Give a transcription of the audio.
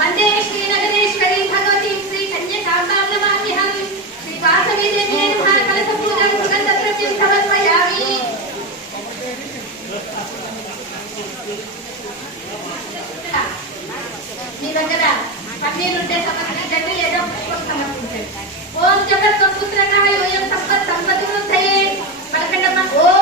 वंदे श्रीनगरेश्वरी भगवती श्री कन्यकाम्बां नमाम्यहं। श्री वासवी देवी नमः। कलशपूजं सुगन्धद्रव्यं समर्पयामि। మీ దగ్గర పన్నీరు ఉంటే సమర్పించండి, లేదా పుష్పం సమర్పించండి. ఓం జగత్పుత్రకాయ యోయం సంపత్ సంపత్తి వృద్ధయే. పలకండమ్మ. ఓం